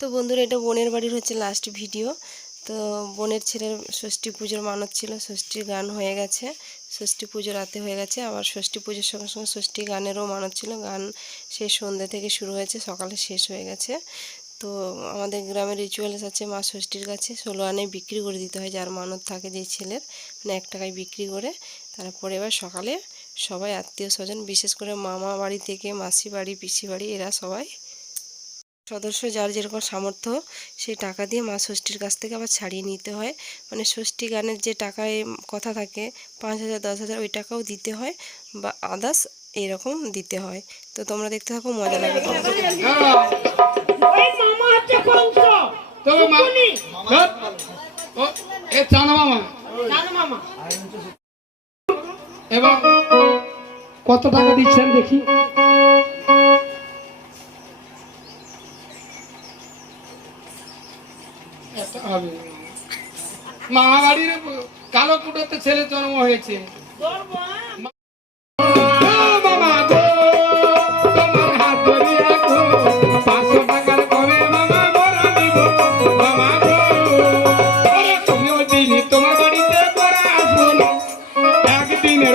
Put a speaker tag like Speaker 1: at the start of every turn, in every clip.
Speaker 1: তো বন্ধুরা, এটা বোনের বাড়ির হচ্ছে লাস্ট ভিডিও তো বোনের ছেলের ষষ্ঠী পুজোর মানত ছিল, ষষ্ঠীর গান হয়ে গেছে। ষষ্ঠী পুজো রাতে হয়ে গেছে, আবার ষষ্ঠী পুজোর সঙ্গে সঙ্গে ষষ্ঠী গানেরও মানত ছিল। গান সেই সন্ধ্যে থেকে শুরু হয়েছে, সকালে শেষ হয়ে গেছে। তো আমাদের গ্রামের রিচুয়ালস আছে, মা ষষ্ঠীর কাছে ষোলো আনে বিক্রি করে দিতে হয়, যার মানত থাকে যেই ছেলের মানে এক টাকায় বিক্রি করে। তারপরে এবার সকালে সবাই আত্মীয় স্বজন, বিশেষ করে মামা বাড়ি থেকে মাসি বাড়ি, পিসি বাড়ি, এরা সবাই সদস্য যার যেরকম সামর্থ্য সেই টাকা দিয়ে মা ষষ্ঠীর কাছ থেকে আবার ছাড়িয়ে নিতে হয়। মানে ষষ্ঠী গানের যে টাকায় কথা থাকে পাঁচ হাজার দশ হাজার ওই টাকাও দিতে হয় বা আদার্স এরকম দিতে হয়। তো তোমরা দেখতে থাকো মজা লাগবে
Speaker 2: এবং কত টাকা দিচ্ছেন দেখি। হবে। মামা কালো কুটোতে ছেলে জন্ম হয়েছে
Speaker 3: হ্যাঁ?
Speaker 2: তোমার বাড়িতে। একদিনের।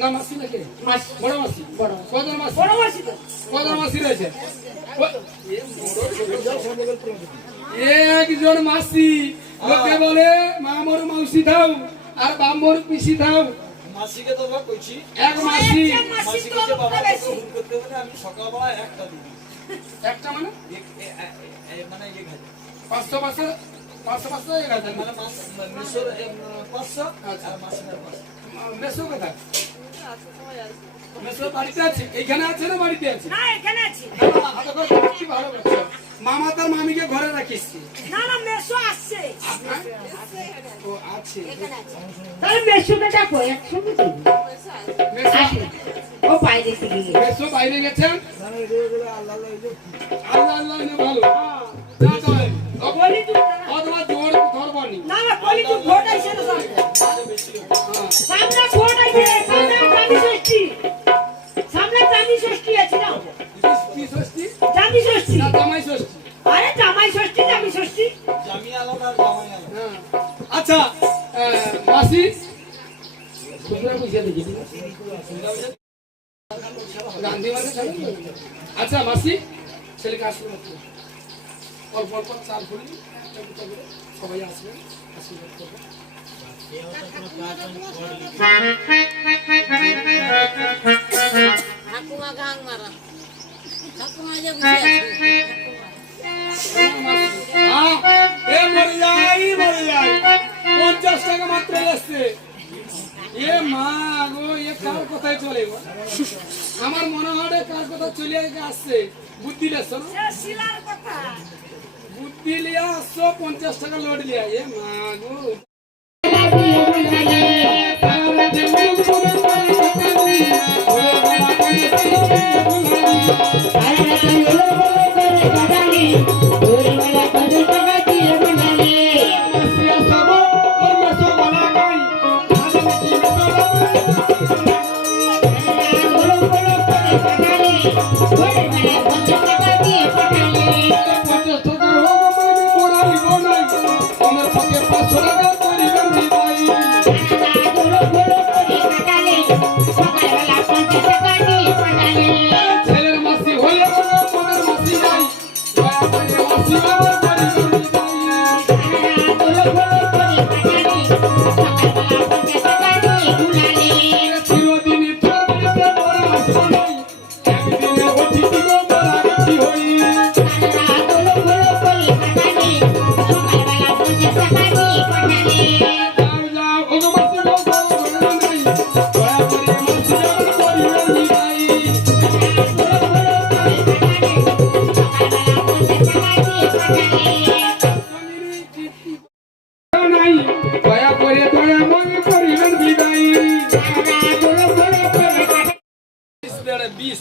Speaker 2: না মাসি। নাকি
Speaker 3: মাসি।
Speaker 2: বড় মাসি
Speaker 3: বড়।
Speaker 2: কজন মাসি?
Speaker 3: বড় মাসি তো
Speaker 2: কজন মাসি রয়েছে? একজন মাসি। লোকে বলে মামর মাউসি থাও আর বামর পিসি থাও
Speaker 4: মাসিকে তো আমরা কইছি।
Speaker 2: এক মাসি।
Speaker 3: একটা মাসি
Speaker 4: মাসি
Speaker 3: তো
Speaker 4: কইছে বাবা
Speaker 3: বেশি।
Speaker 4: ফোন করতে আমি সকালবেলা একটা দিই।
Speaker 2: একটা মানে?
Speaker 4: মানে এক হাজার।
Speaker 2: পাঁচশো পাঁচশো পাঁচশো পাঁচশো এক হাজার।
Speaker 4: মানে মাস মেসোর পাঁচশো
Speaker 2: আচ্ছা।
Speaker 4: আর মাসিমের পাঁচশো
Speaker 2: মেসো কোথায় মেসো বাড়িতে আছে? এইখানে আছে না বাড়িতে আছে?
Speaker 3: না এখানে
Speaker 2: ভালো। মামা তার মামিকে ঘরে রাখিস
Speaker 3: না। না মেসো আসছে।
Speaker 2: ও আছে।
Speaker 3: তাহলে মেসোকে ডাকো একসঙ্গে তো।
Speaker 2: মেসো?
Speaker 3: ও বাইরে থেকে গিয়ে
Speaker 2: মেসো বাইরে গেছেন আল্লাহ আল্লাহ ভালো। না তবে
Speaker 3: বলি তুই
Speaker 2: অথবা জোর ধরবনি।
Speaker 3: না না বলি তুই ভোট আইছে না সামনে। সামনে ভোট আইছে সামনে ষষ্ঠী? না
Speaker 2: জামাই ষষ্ঠী।
Speaker 3: আরে জামাই ষষ্ঠী জামি ষষ্ঠী।
Speaker 4: জামি আলাদা জামাই আলাদা
Speaker 2: হ্যাঁ। আচ্ছা মাসি? খুচরা বুঝিয়ে দেখি গান্ধী মার্কেট আচ্ছা মাসি ছেলেকে আসবে অল্প অল্প চাল ফুলি সবাই আসবেন আশীর্বাদ করবেন
Speaker 5: ঠাকুমা গান মারা।
Speaker 2: পঞ্চাশ টাকা মাত্র এসছে এ মা গো, এ কার কোথায় চলে গো আমার মনে হয় কার কথা চলে আসছে বুদ্ধি বুদ্ধি লিয়া আসছো পঞ্চাশ টাকা লোড লিয়া এ মা গো। করে বিষ।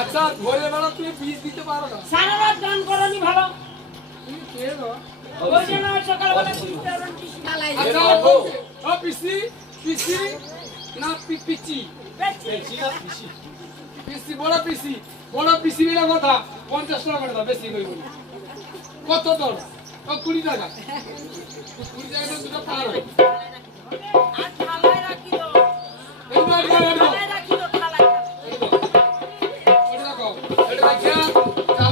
Speaker 2: আচ্ছা ভোরে বেলা তুমি বিষ দিতে পারো না। সারা রাত গান ভালো। টাকা বেশি কত দর? কুড়ি টাকা। 20 টাকা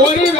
Speaker 2: পরিবার